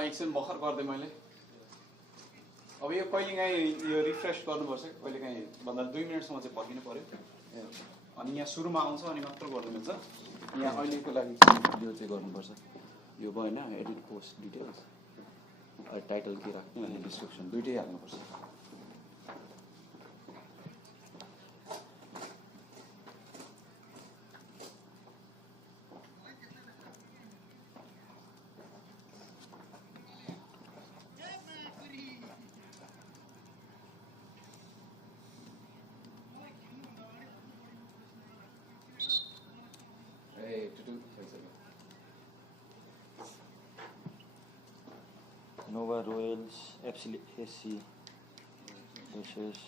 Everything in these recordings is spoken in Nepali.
एकछिन भर्खर गर्दै मैले अब यो कहिलेकाहीँ यो रिफ्रेस गर्नुपर्छ कहिलेकाहीँ भन्दा 2 मिनेटसम्म चाहिँ पर्खिनु पर्यो अनि यहाँ सुरुमा आउँछ अनि मात्र गर्नु मिल्छ यहाँ अहिलेको लागि यो चाहिँ गर्नुपर्छ यो भएन एडिट पोस्ट डिटेल्स टाइटल के राख्ने अनि डिस्क्रिप्सन दुइटै हाल्नुपर्छ Nova Royals FC versus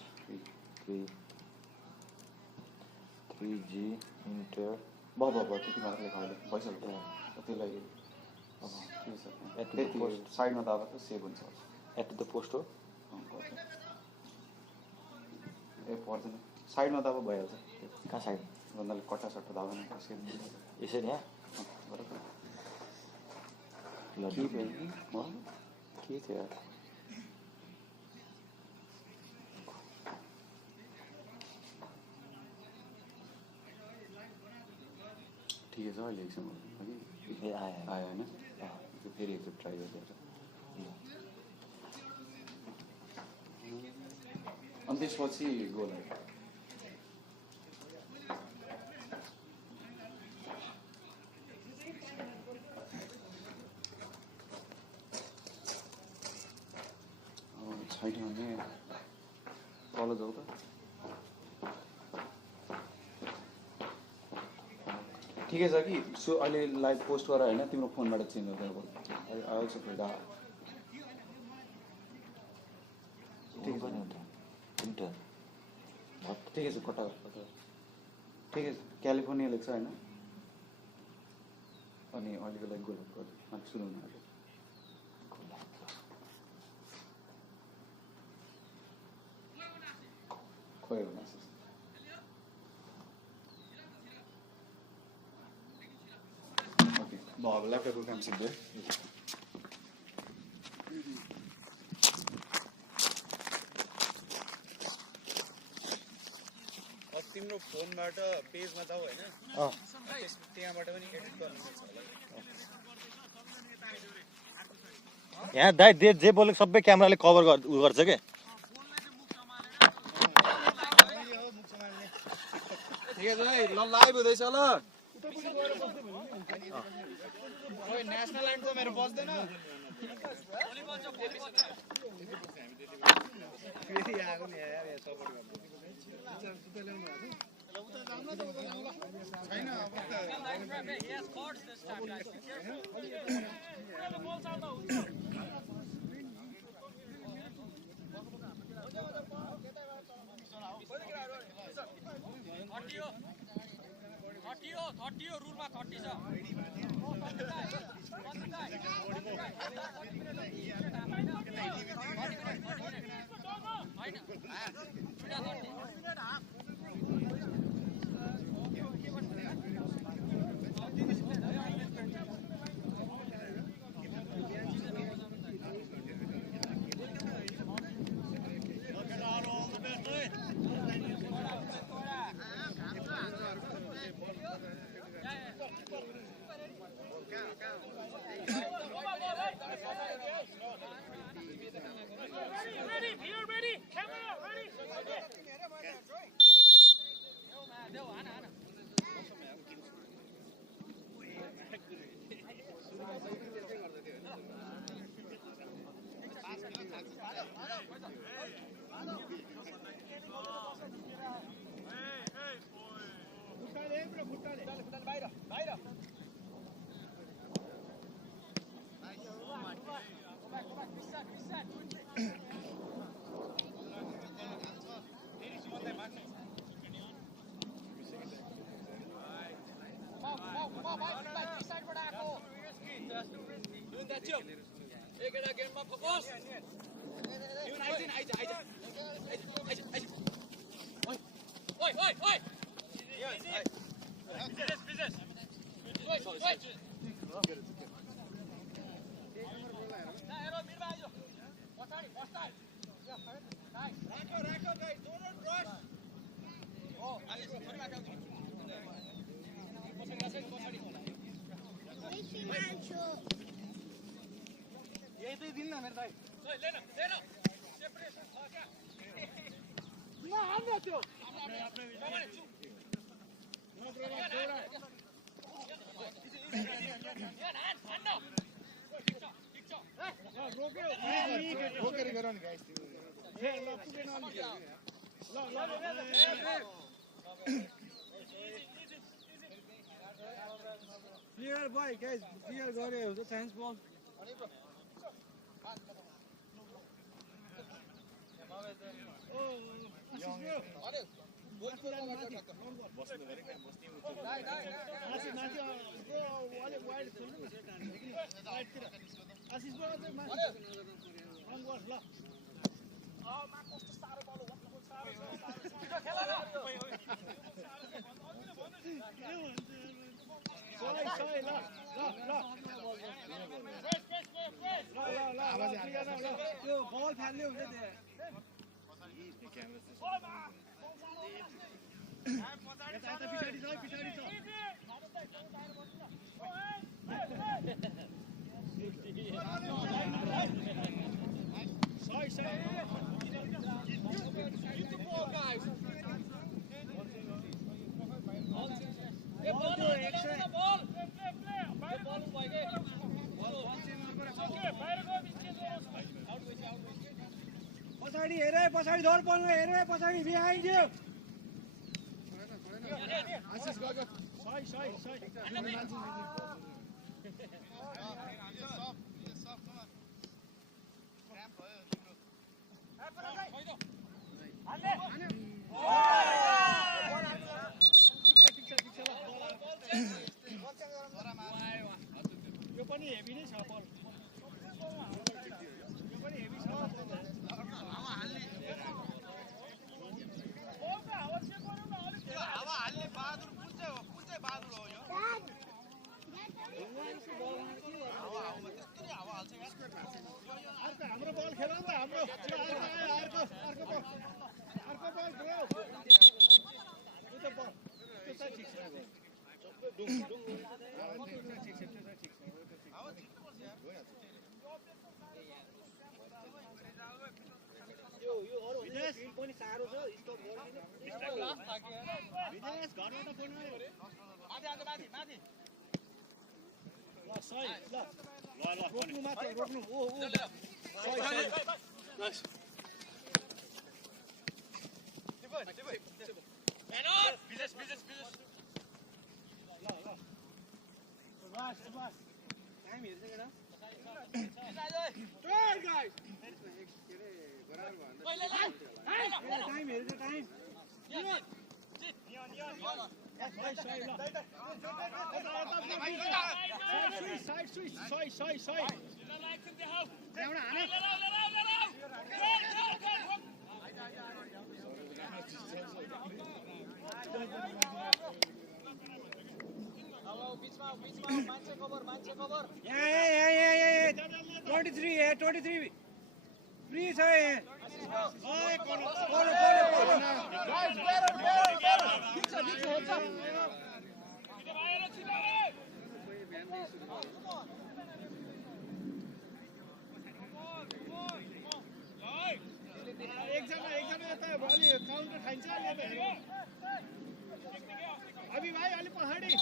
3G Inter. बाबा त्यति मात्र लेख अहिले भइसक्यो त्यसलाई अब के छ साइडमा दाबा त सेभ हुन्छ At the post हो ए पर्दैन साइडमा दाबा भइहाल्छ कहाँ साइड भन्नाले कट्टा सट्टा दाबा नै सेभ यसरी यहाँ ल के थियो यार ठिकै छ अहिले एकछिन ए आयो आयो होइन फेरि एकचोटि ट्राई गरिदिन्छ अनि त्यसपछि गोल छैन भने तल जाऊ त ठिकै छ कि सो अहिले लाइभ पोस्ट गर होइन तिम्रो फोनबाट चेन्ज गर्दैन आउँछ फेरि ठिकै छ कटा ठिकै छ क्यालिफोर्निया लेख्छ होइन अनि अहिलेको लागि गोल गर्दै सुरु हुन आँट्यो खोइ हुन ओके म अब ल्यापटपको काम सिक्दै तिम्रो फोनबाट पेजमा जाऊ होइन त्यहाँबाट पनि एडिट गर्न मिल्छ होला यहाँ दाइ जे बोलेको सबै क्यामेराले कभर गर्छ के ठिकै छ है ल लाइभ हुँदैछ ल ओइ नेसनल एन्थम मेरो बज्दैन फेरि आएको नि यार यहाँ सपोर्ट गर्नु छैन अब थर्टी हो रुलमा 30 छ यही त दिन न मेरो दाइ रोकेर गर नि गाइस क्लियर भाइ गाइस क्लियर गरे हुन्छ चान्स बल त्यो बल फाल्ने हुन्छ पछाडि छ पछाडि हेरे पछाडि धर पर्नु हेरे पछाडि बिहाइन्ड यु आशिष गयो सही यो पनि हेभी नै छ बल यो पनि हेभी छ हावा हाल्ने बहादुर कुन चाहिँ बहादुर हो यो हाम्रो बल खेल त हाम्रो अर्को बल खेल त्यो चाहिँ ठिक छ यो अरु फिल्ड पनि सारो छ स्टप गर्दिन विदेश घरबाट फोन गर्यो माथि ल सही ल रोक्नु मात्र रोक्नु ओ सही Menor! Business! ल बस टाइम हेर्छ केटा ट्रेन गाइस टाइम हेर्छ टाइम साइड स्विच सही मान्छे कभर 23 फ्री छ एकजना यता भोलि काउन्टर खाइन्छ अभि भाइ अलि पछाडि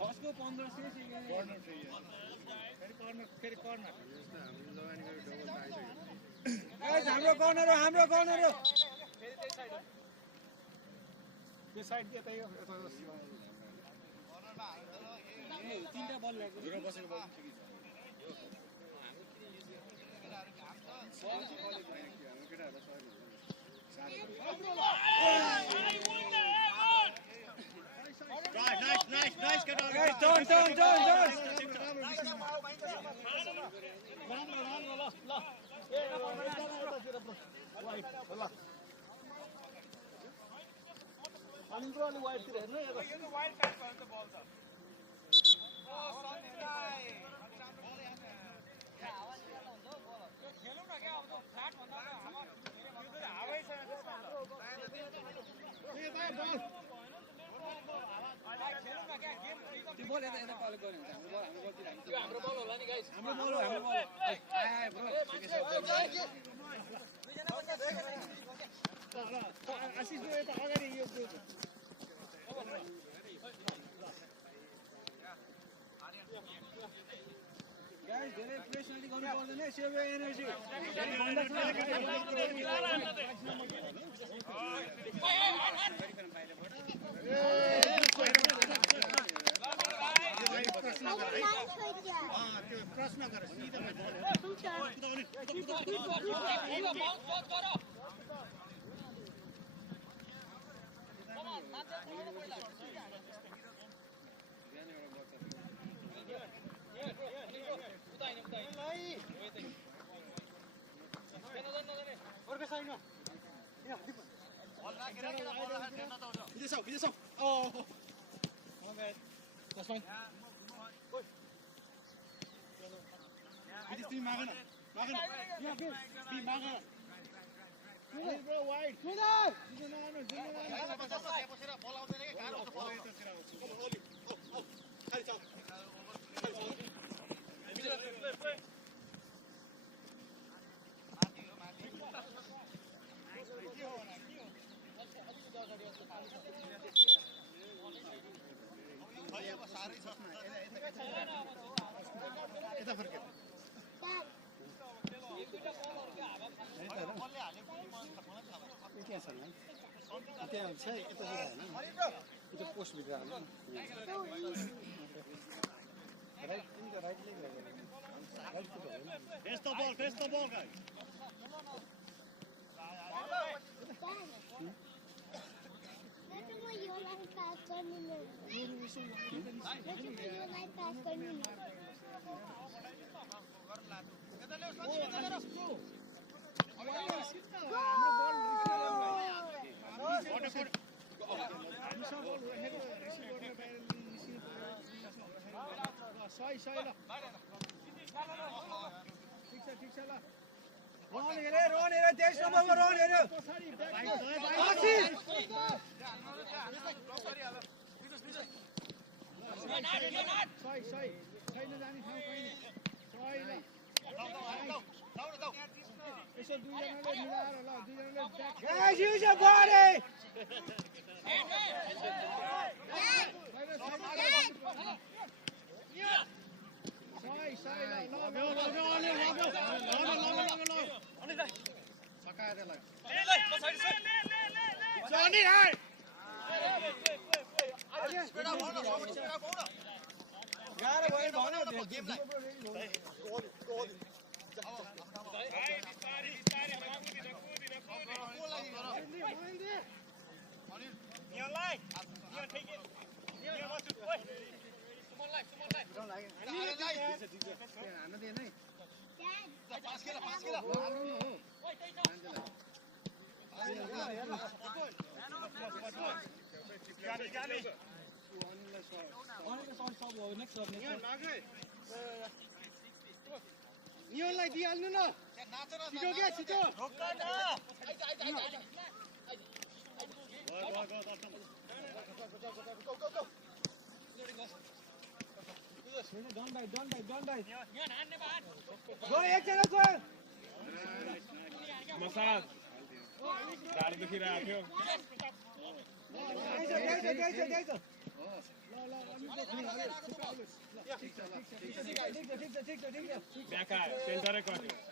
फर्स्टको 1500 फेरि कर्नर हाम्रो कर्नर हो त्यो साइड यता यो तीनटा बल ल्याएको जुरो बसेको बल ठिकै Nice, get on. Guys, turn. Face the ball, guys. Guys, use your body! नियनलाई दिइहाल्नु न छिटो क्या छिटो एकजना छ मसाज दाढी दुखिरहेको थियो बेकार सेन्टरै गर्यो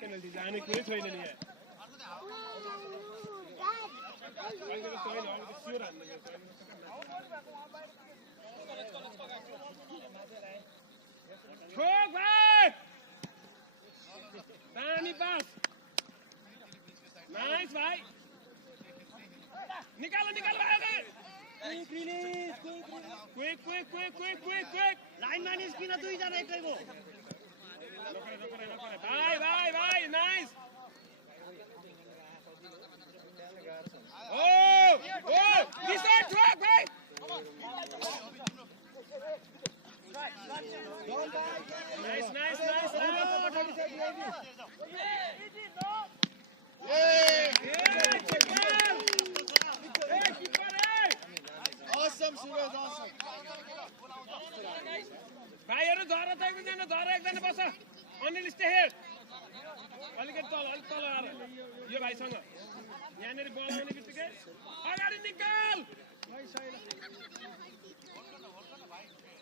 पेनल्टी जाने कुरै छैन नि यहाँ अहिलेको छैन अब त स्योर हान्नु ठोक भाइ दामी पास नाइस भाइ निकालो भाइ क्विक लाइनमा निस्किन दुईजना एक्लैको भाइ नाइस निशान ठोक भाइ नाइस Awesome, Suraj, awesome. भाइहरु धर त एकजना बस अनिल स्टे हेड अलिकति तल आएर यो भाइसँग यहाँनिर बल आउने बित्तिकै अगाडि निकाल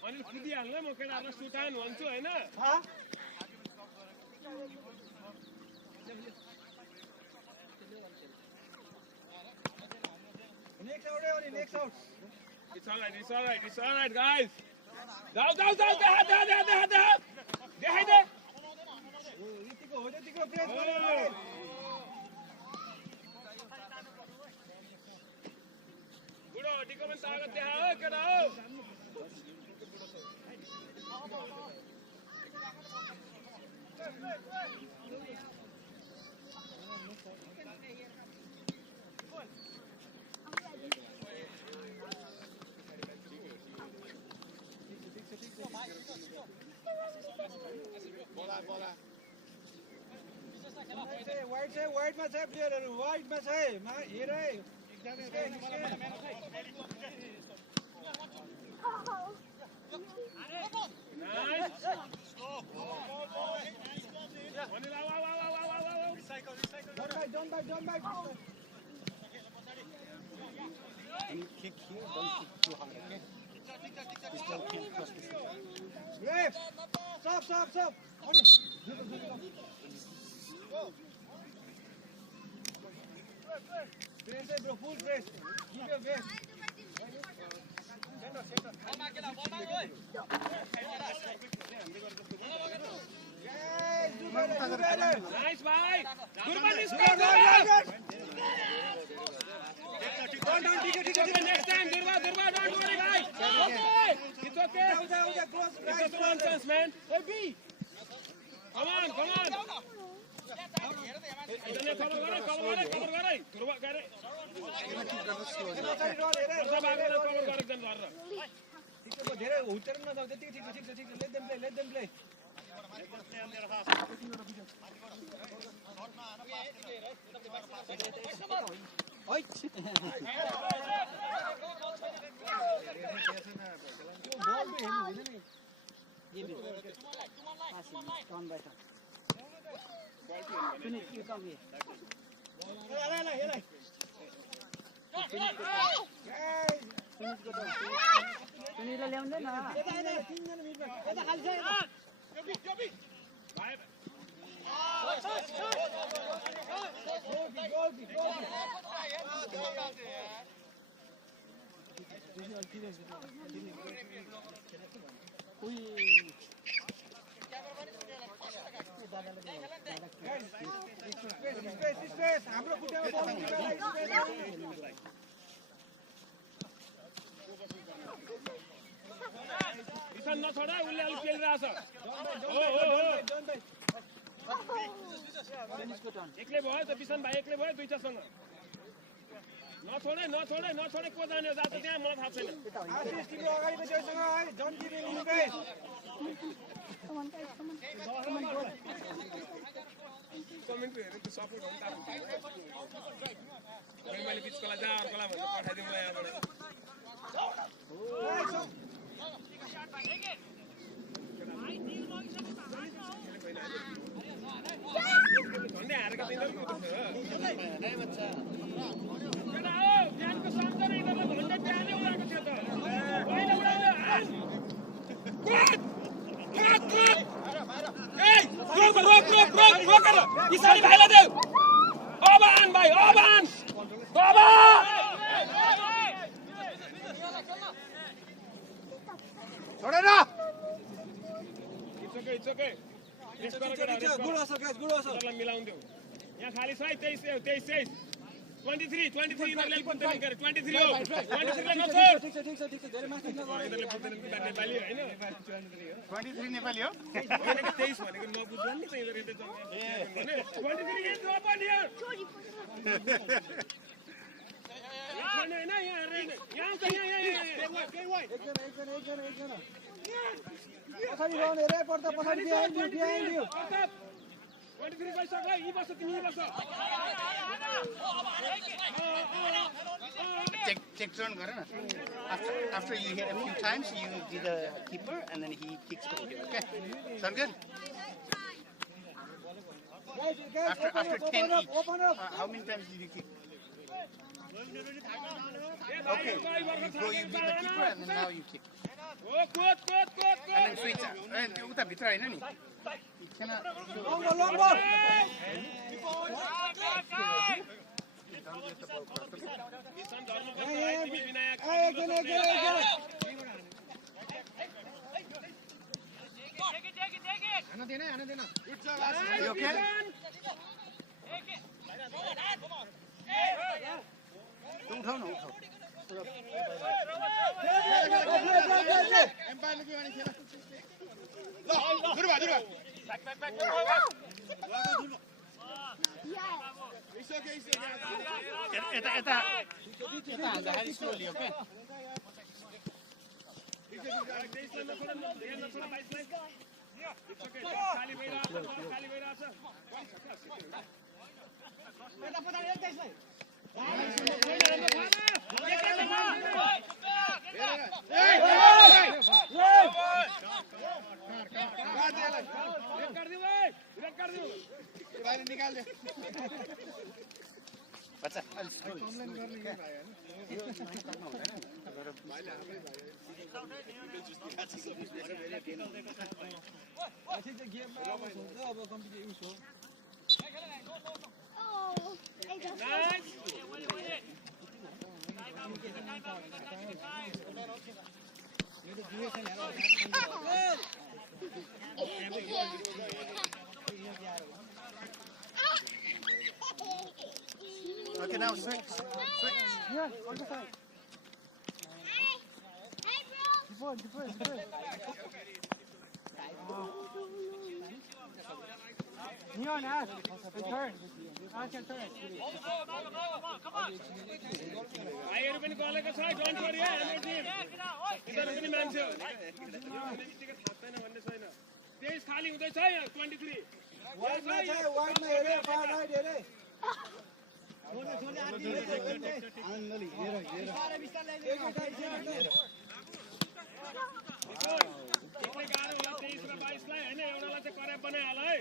अनिल कुदिहाल्न म केटाहरूलाई सुटान भन्छु होइन Next out. It's all right, guys. Down. Behind there. Ritiko, press. Budo, Ritiko men tagat dia ho, kada ho. बोला वाइड मा छ प्लेयरहरु वाइड मा छ हेर है Don't back. Kick here, don't kick too hard, okay? Still kick cross the Ref! Stop! Press bro, full press. Keep your best. Guys, do better. Nice, bye. Durban is Don't next time, Durban, don't worry, guys. It's okay. It's just one chance, man. Hey, B. Come on. Cover गरे. Durban गरे. धेरै हुटेर नजाऊ त्यतिकै ठिक छ let them play ओइ Space. हाम्रो खुट्टामा बल बिसन नछोडा उले अलि खेलिरहेछ एक्लै भयो त बिसन भाइ एक्लै भयो दुईटासँग नछोडे को जाने जात त्यहाँ मलाई थाहा छैन आशिष तिम्रो अगाडिको जोसँग है don't give in space comment हेरेको सपोर्ट हुन्छ मैले बिचकोलाई जा अर्कोलाई भनेर पठाइदिउँला यहाँबाट झन्डै हारेको दिँदैन बिहानको सम्झना यिनीहरूलाई झन्डै बिहानै उडेको थियो त पछाडि भाइलाई देऊ अब आन भाइ अब आन अब छोडेर It's okay. Good hustle, guys. Good hustle. मिलाउन देऊ यहाँ खाली छ 23 23 यिनीहरूले पुग्दैन गरे 23 हो 23 ले नछोड ठिक छ धेरै माथि नगर्नु यिनीहरूले पुग्दैन नेपाली हैन 23 नेपाली हो 23 भनेको नबुझ्नु नि चाहिँ यिनीहरूले 23 के ड्रप on here हैन यहाँ छ यहाँ एकजना पछाडि रहने रे पर्दा पछाडि बिहाइन्ड यु 23 गइसक्यो यी बस तिमी यी बस check turn गर न after you hit a few times you do the keeper and then he kicks the keeper okay sound good after 10 each how many times did you kick okay you beat the keeper and then now you kick and then switch and उता भित्र हैन नि long ball आना देना you okay उठाउ न उठाउ Eta हान्दाखेरि slowly okay बच्चा Okay, now switch. Yeah, on the side. Defend. Neon, Ash. Turn. Ash can turn. भाइहरु पनि गलेको छ डोन्ट वरी हाम्रो टिम इधर पनि मान्छे हो टिकट थाप्दैन भन्ने छैन 23 खाली हुँदै छ 23 Wide में हेरे far right हेरे एकले गाह्रो होला 23 र 22 लाई हैन एउटालाई चाहिँ कराप बनाइहाल है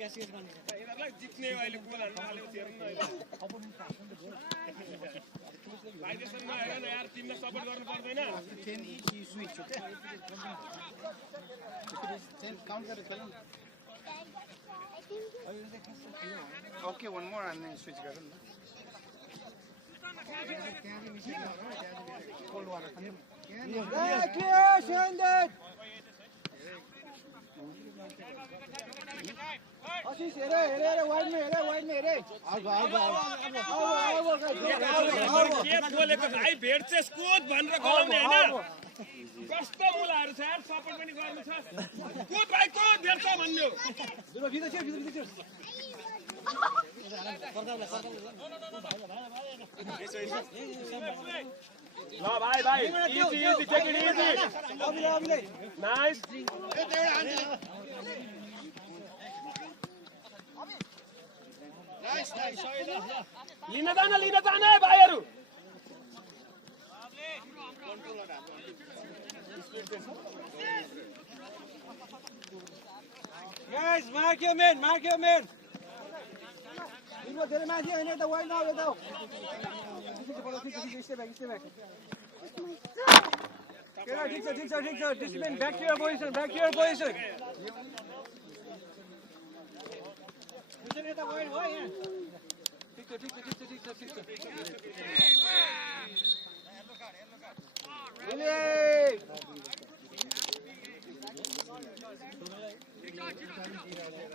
यिनीहरूलाई जित्ने अहिले गोल हाल्न हालेको थियो भाइदेशनमा हेर न यार टिमलाई सपोर्ट गर्नु पर्दैन 10 each you switch okay if it is 10 count गर चल okay one more and then switch गर न cold water Clear, Shanded. Ashish, here, wide में here. के बोलेको भाइ भेट चाहिँ स्कोत भनेर गलाउने हैन कस्तो मुलाहरु छ यार सपोर्ट पनि गर्नु छ को भाइ को भेट्छ भन्नु ल भाइ easy take it easy nice लिन जान है भाइहरु Guys, mark your man. धेरै माथि हैन त वाइड नआउ यता केटा ठीक छ discipline back to your position यता गयो हो यहाँ ठीक छ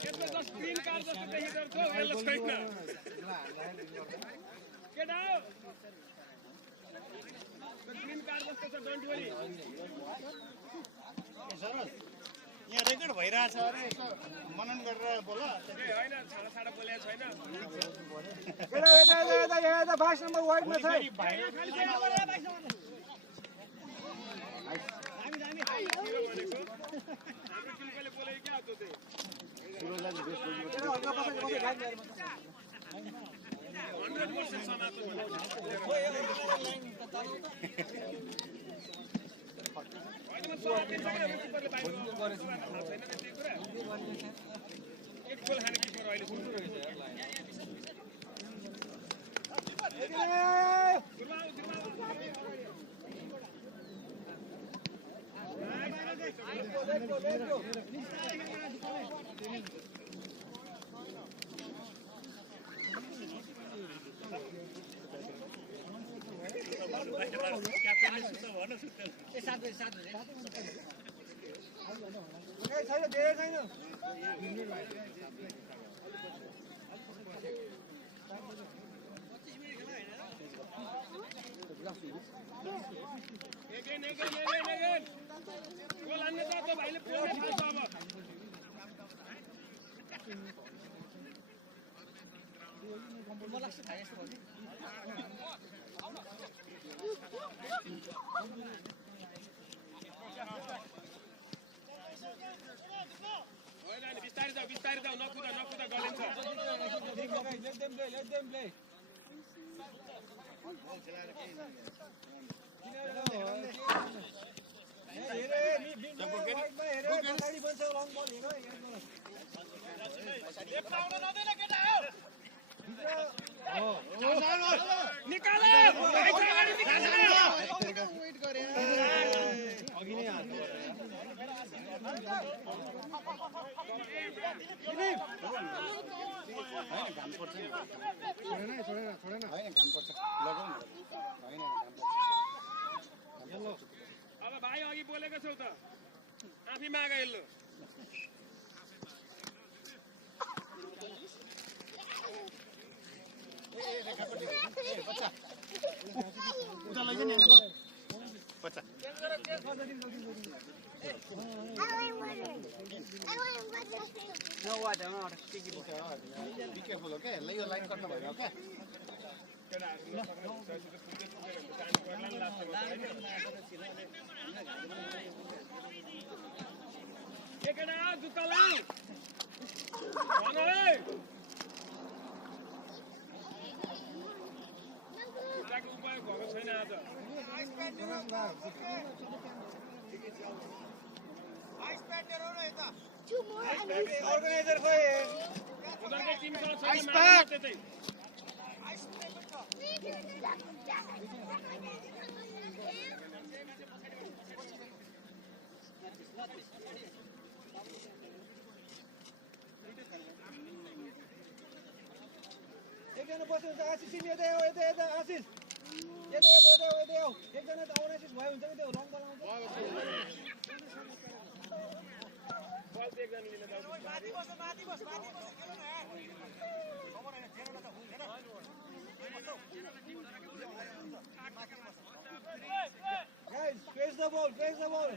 यसमा जस्ट ग्रीन कार्ड जस्तो देखिरहेको छ यसले छैन केटा हो ग्रीन कार्ड जस्तो छ डोन्ट वरी यहाँ रेकर्ड भइरहेछ अरे मनन गरेर बोल ए हैन छाडा बोलेको छैन केटा यता 22 नम्बर वार्डमा छ खाली भनेको हाम्रो टिमले बोलेको क्या त्यो चाहिँ केटा हल्का पछाडि गाडी ल्याएर 100% समातो एक गोल खाने किपर अहिले सुरु Again. Goal अन्य त भाइले पुग्ने थाल्छ अब बिस्तारै जाऊ नकुदा गलिन्छ let them play अब भाइ अघि बोलेको छौ त आफै माग यसलो Be careful, okay? Lay your line cut okay? केटा जुत्ता लाऊ भन है जुत्ताको उपाय भएको छैन आज organizer खोइ उनीहरुकै टिमसँग छैन मात्र त्यतै एकजना बस्नु हुन्छ आशिष यता आशिष यता एकजना त आउनासिस भयो हुन्छ नि त्यो रङ बलाउँछ बल चाहिँ एकजना लिन जाऊ माथि बस guys face the ball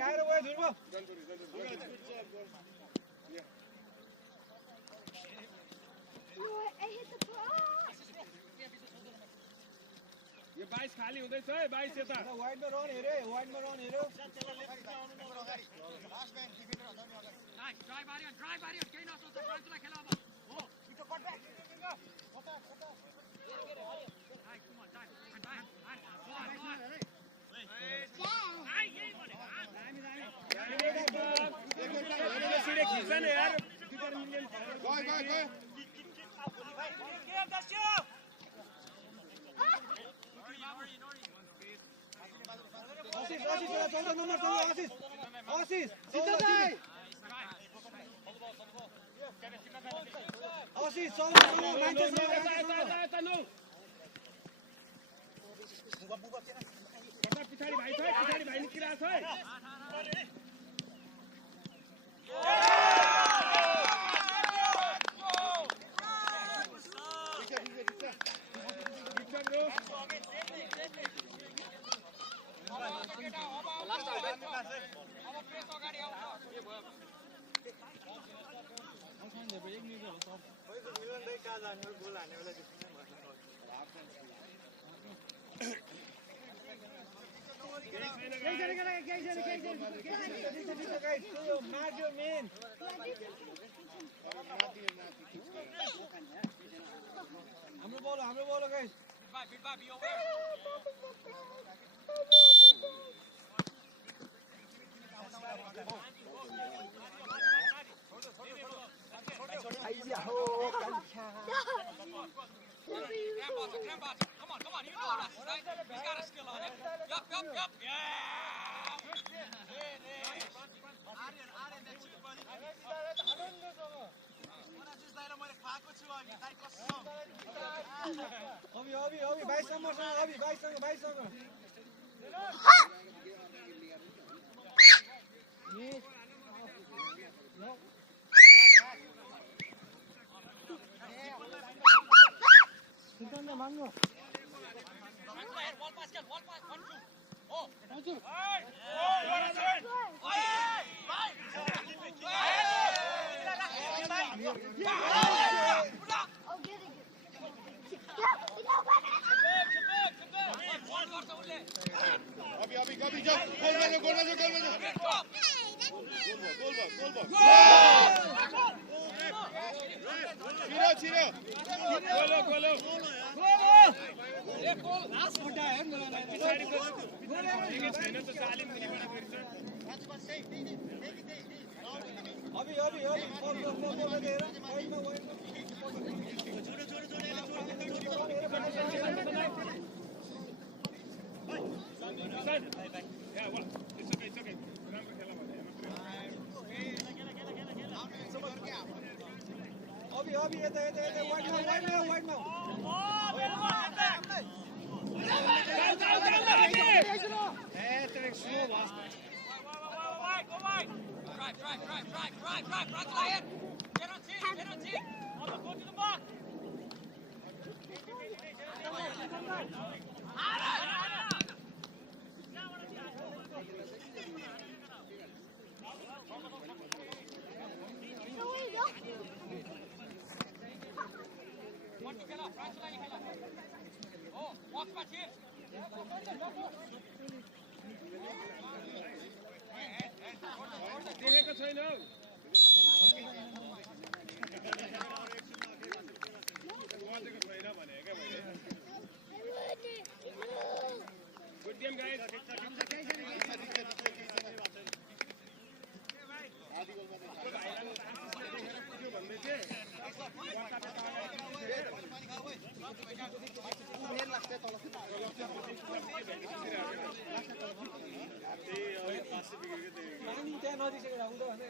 गाह्रो भयो ध्रुव यो 22 खाली हुँदैछ है 22 यता वाइडमा रन हेऱ्यो वाइडमा रन हेऱ्यो सिधै खिच्छ नि यार आशिष आशिष 14 नम्बरसँग आशिष आशिष आशिष 14 मान्छेसँग पछाडि भाइ छ पछाडि भाइ निस्किरहेको छ हाम्रो बोलो गाइस अभी 22 नम्बरसँग अभी 22सँग माग्नु अभी जा गोल बजा छिरो गोलो छैन त तालिम मिनिबाट गर्छ अभी यता वाइडमा देखेको छैन हौ बजेको छैन भने क्या मैले गुड गेम गाइस त्यहाँ नजिसकेर आउँदा भने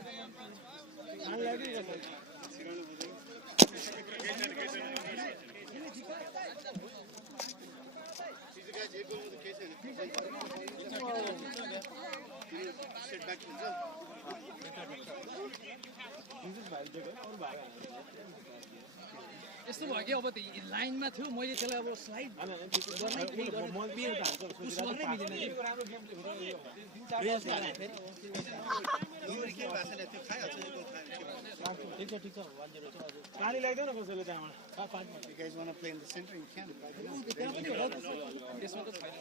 यस्तो भयो कि अब त्यो लाइनमा थियो मैले त्यसलाई अब स्लाइड गर्नै मिलेन पानी ल्याइदेऊ न कसैले त्यहाँबाट You guys want to play in the center? You can. त्यसमा त छैन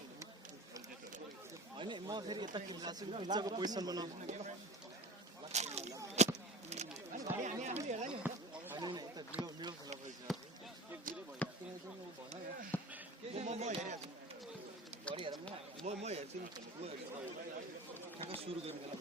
होइन म फेरि यता लाको पोजिसनमा न म हेर्छु नि ठ्याक्क सुरु गर्ने बेला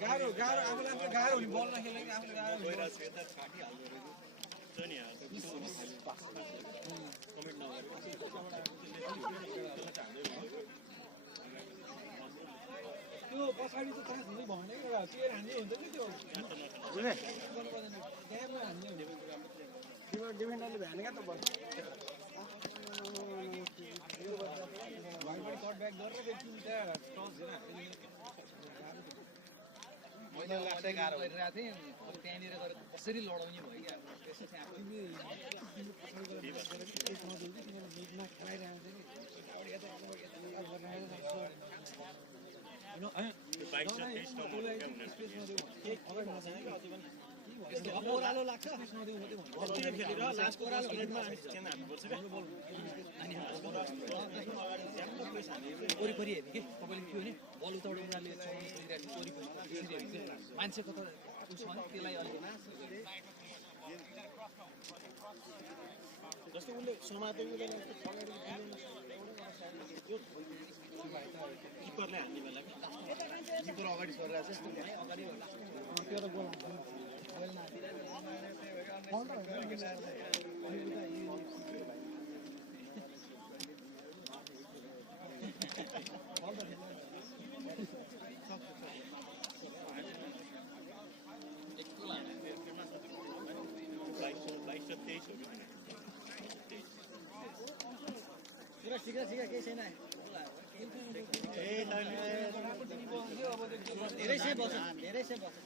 गाह्रो गाह्रो आफूलाई आफूले गाह्रो हुने बल नखेलेको आफूले गाह्रो त्यो पछाडि त चान्स हुँदै भएन एउटा प्लेयर हान्ने हुन्छ कि त्यो ग्यापमा हान्ने हुने डिफेन्डरले भ्याने क्या त बल भइबाट कट ब्याक गरेर त्यो तिनवटा टच हेर मैले लास्टै गाह्रो गरिरहेको थिएँ अब त्यहाँनिर गएर कसरी लडाउने भयो क्या त्यसो चाहिँ ओह्रालो लाग्छ वरिपरि हेर्ने कि तपाईँले के भने बल उताबाट उनीहरूले चलाउनु खोजिरहेको वरिपरि मान्छे कता उसो भने त्यसलाई अलिक जस्तो उसले समातेको किपरले हान्ने बेला किपर अगाडि सरिरहेको छ अगाडि त्यो त गोल सिका केही छैन धेरै सेफ बस्छ धेरै सेफ बस्छ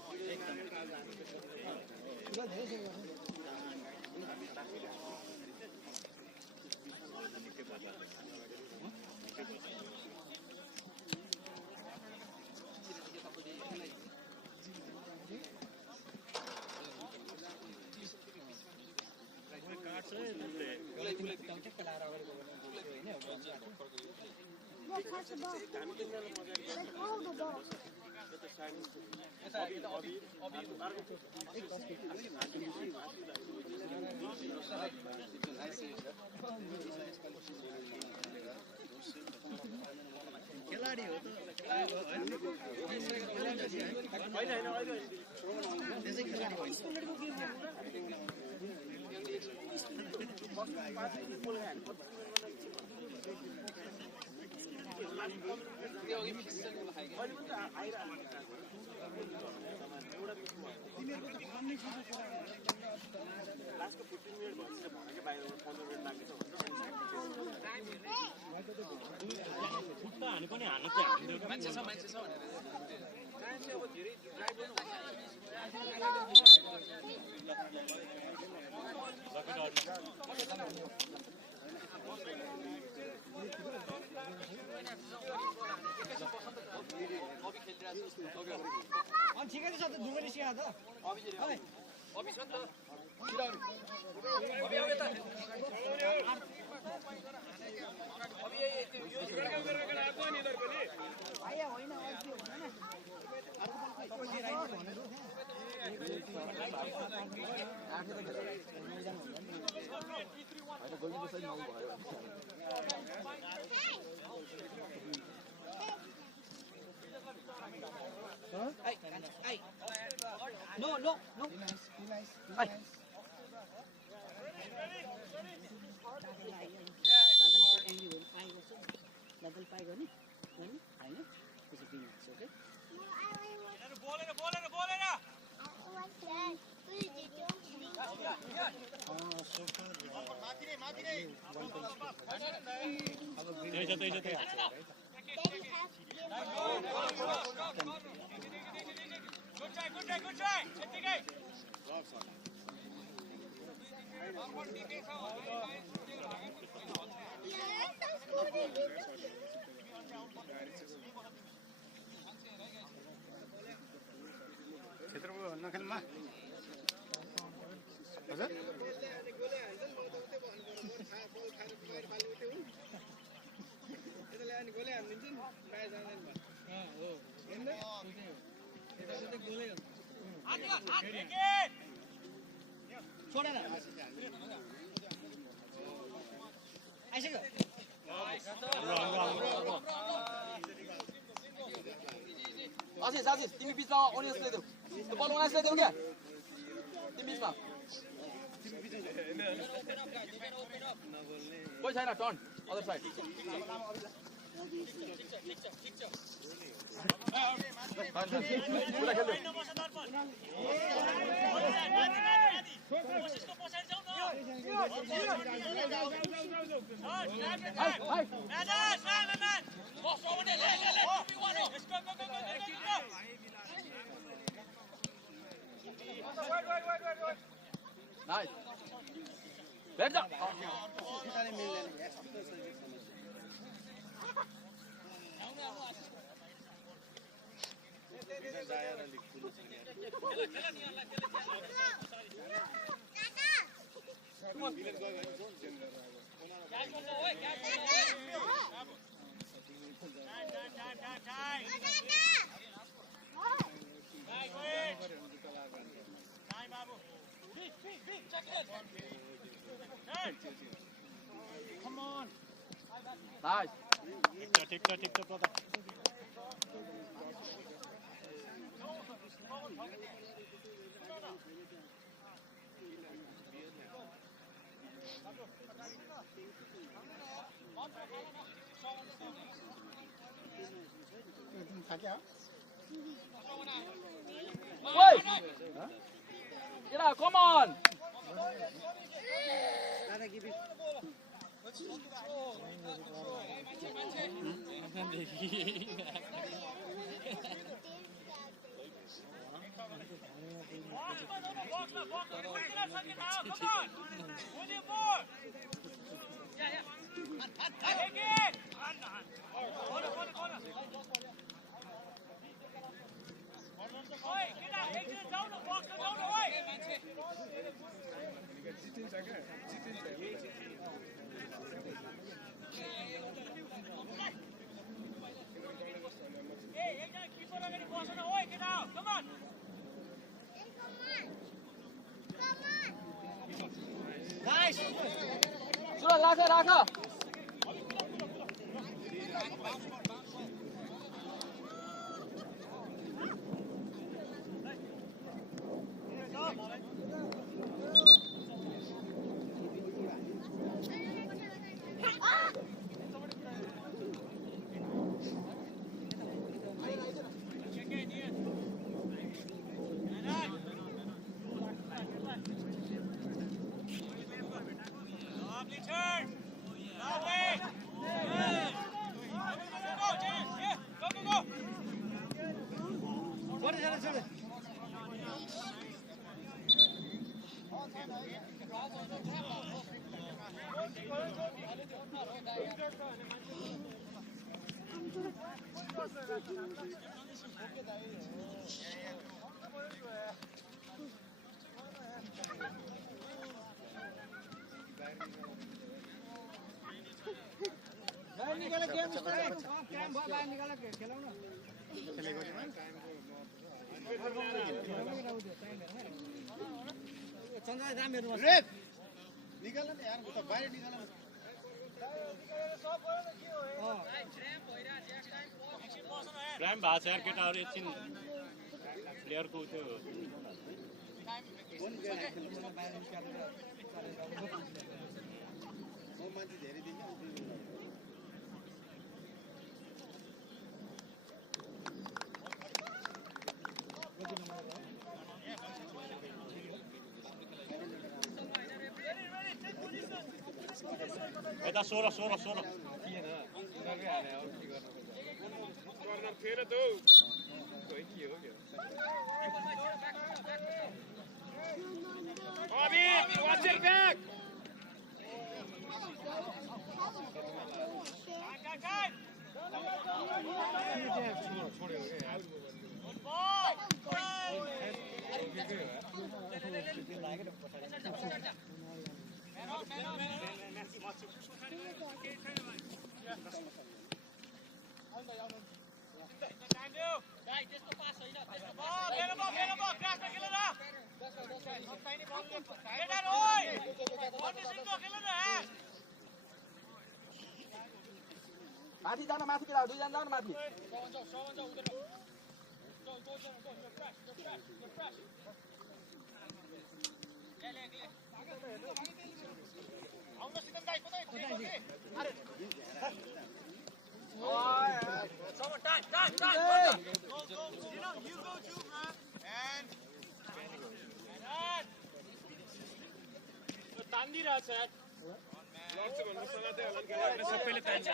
Let's catch the ball. Let's hold the ball. खेलाडी हो त त्यसै खेलाडी हो मान्छे छ अनि ठिकै छ त दुवैले सिका त No. Be nice. डबल पाइ गर्ने होइन त्यसो बिङ हुन्छ ओके Good try. क्षेत्रको नखेलमा हजुर छोडेन आइसक्यो आशिष तिमी बिचमा आउने जस्तो ल्याइदेऊ त्यो बल उनाइस ल्याइदेऊ क्या तिमी बिचमा कोही छैन turn other side Nice. Let's go. Come on. Nice. Take the brother. Wait. Get out, come on. Nice. Sudah rasa. निकाला गेम स्टार्ट काम भयो बाहिर निकाला खेलाउन खेलेको चन्द्र राम हेर्नु रेड निकाल्न नि यार त बाहिर निकाल्न सब भयो न के हो टाइम भएको छ यार केटाहरु एकछिन प्लेयरको त्यो मान्छे धेरै दिन कर्नर थिएन त हौ खोइ के हो Abid, watch your back. माथि जान माथि केटा दुईजना जान माथि तान्दिरहेछ लड्छ भन्नु समात्दै होला नि केटाहरूले सबैले तान्छ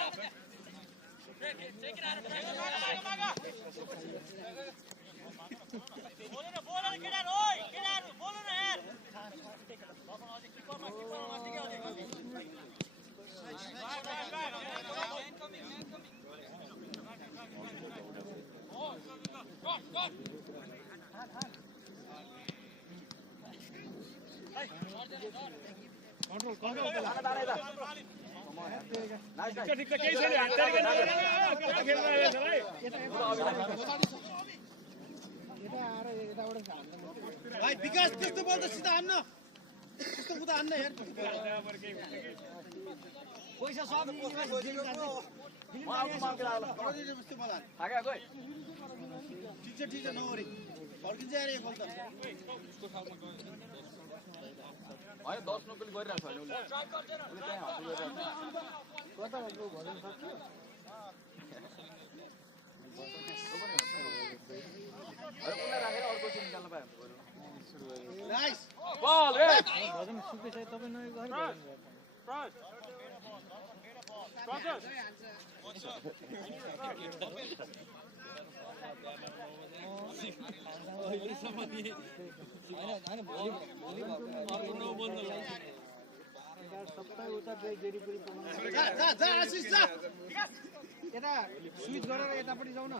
विकास त्यस्तो बोल्दा सिधा हान्न त्यस्तो उता हान्न हेर पैसा सब ठिक छ नगरी फर्किन्छ अरे बोल्दा होइन 10 नोकरी गरिरहेको छैन उसले त्यहाँ हात गरिरहेको कता भन्नु भन्नु सक्छ अरे उसलाई राखेर अर्को टिम निकाल्न पाए नाइस बल रे भजन सुके चाहिँ तपाईँ नयाँ गरी सबै उता जेरीपुरी आशिष जा यता स्विच गरेर यतापट्टि जाऊ न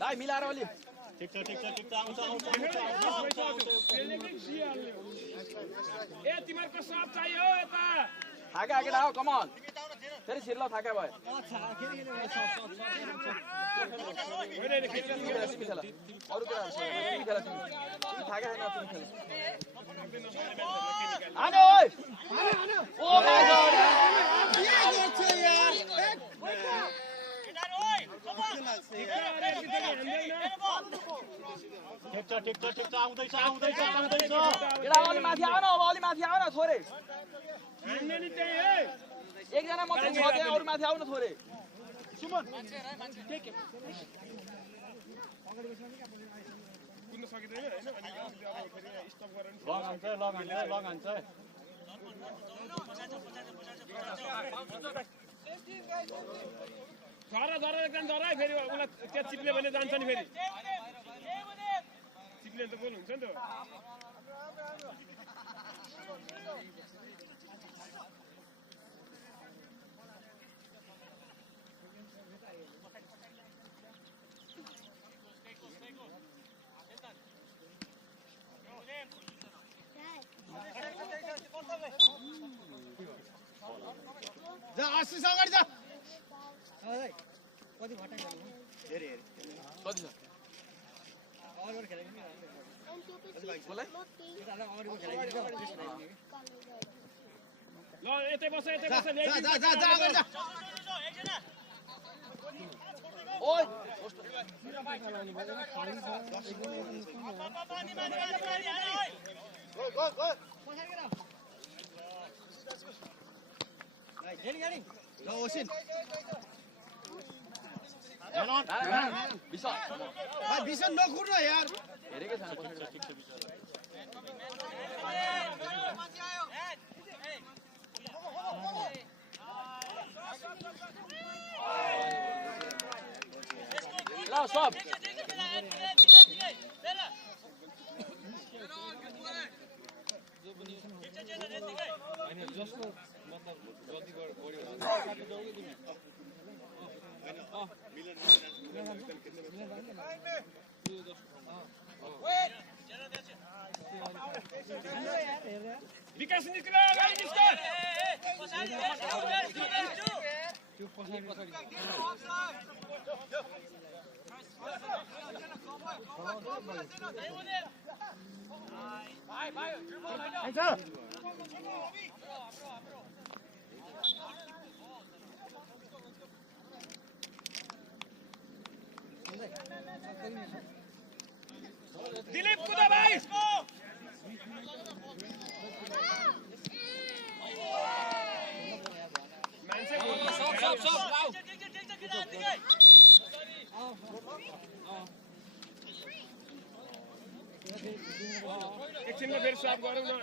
दाइ मिलाएर अलि ठिक छ आउँछ ए तिमीहरुको सब चाहियो यता थाका केटा हो कमन फेरि छिर्लो थाका भयो अरू केटाहरू खेला थाका छैन तिमी खेल हाने ओइ ओ माय गॉड के गर्छ यार ठिक छ आउँदैछ केटा अलि माथि आउन अब अलि माथि आउन थोरै एकजना मात्रै छ त्यहाँ अरू माथि आउन थोरै सुमन कुद्न सकिदैन हैन अनि फेरि स्टप गरेर लङ हान्छ धरा एकदम धरा फेरि उलाई त्यहाँ चिप्ले भने जान्छ नि फेरि चिप्ले त गोल हुन्छ नि त जा आशिष अगाडि जा कति घटाइ हेरे कति छ अगाडि खेलाइदिनु बोलाइ ल यतै बस जा अगाडि जा ओइ ल ओसिन भाइ बिसन नखुर्न यार हेरेकै छैन पछाडि ल सब जसको मतलब जति बढ्यो विकास निस्किन अगाडि निस्क त्यो पछाडि दिलीप कुदा भाइ मान्छे एकछिनमा फेरि स्वाप गरौँ न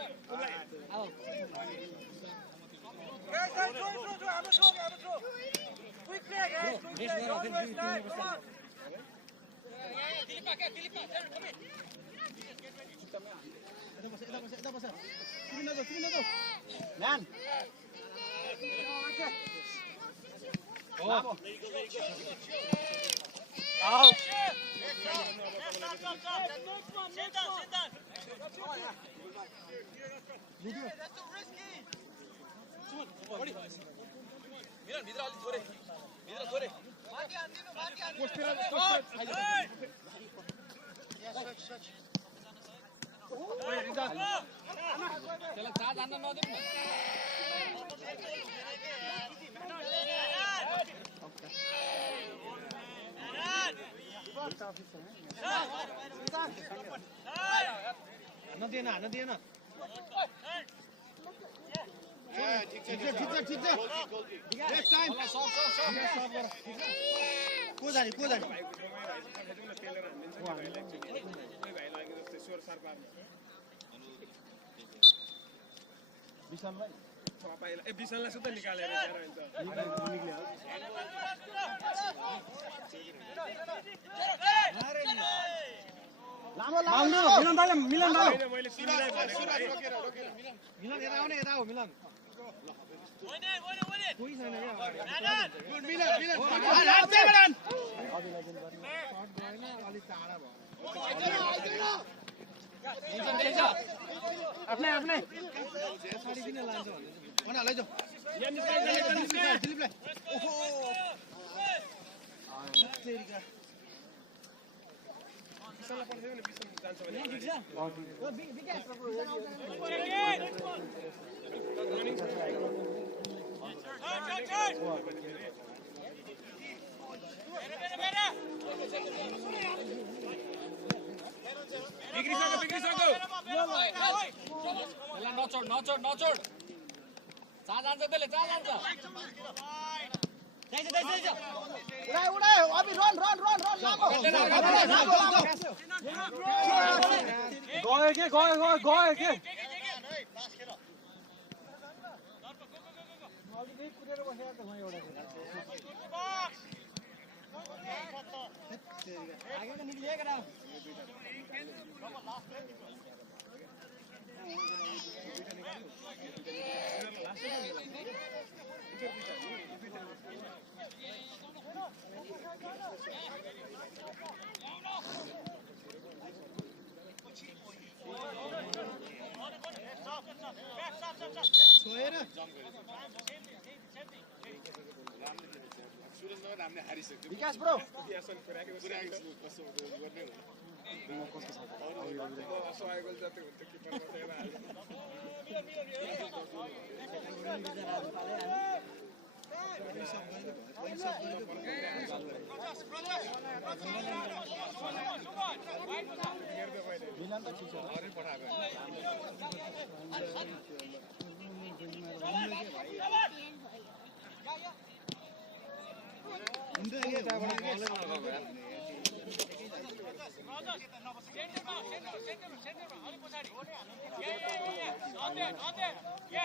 त्यसलाई चार्ज हान्न नदिउँ न नदिएन नदिएन ठिक छ नेक्स्ट टाइम को जाने विशाललाई सुत्ता निकालेर मिलन मैले सुनिरहेको मिलन यता आउने यता हो मिलन कोही छैन आफ्नै पछाडि किन लान्छ भने लैजाऊ दिलीपलाई ओहो विशाललाई पठाइदियो नि विशाल जान्छ भने बिग्रिसक्यो त्यसलाई नचोड चार्ज हान्छ त्यसले चार्ज हान्छ उडाए अबि रन गयो के कुदेर बसेको त म एउटा आगे तो निकलिएगा ना विकास ब्रो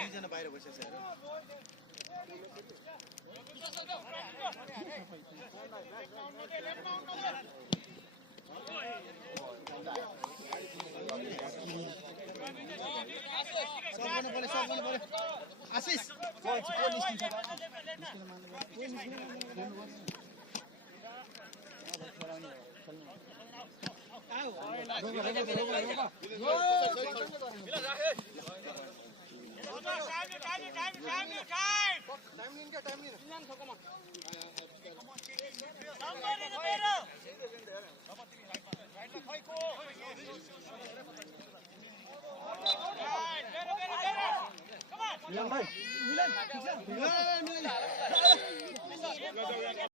दुईजना बाहिर बसेछ हेर आशिष मिलन भाइ मिलन